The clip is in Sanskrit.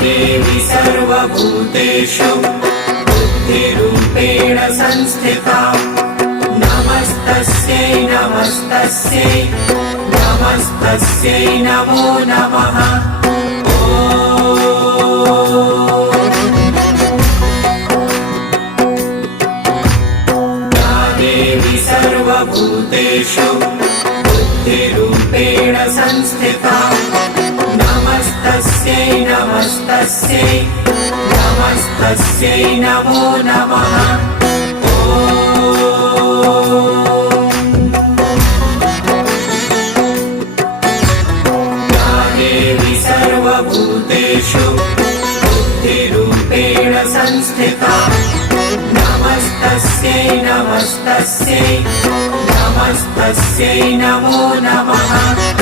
देवी सर्वभूतेषु बुद्धिरूपेण संस्थिता नमस्तस्यै नमस्तस्यै नमस्तस्यै नमो नमः। या देवी सर्वभूतेषु बुद्धिरूपेण संस्थिता नमस्तस्यै नमस्तस्यै नमस्तस्यै नमो नमः। या देवी सर्वभूतेषु बुद्धिरूपेण संस्थिता नमस्तस्यै नमस्तस्यै नमस्तस्यै नमो नमः।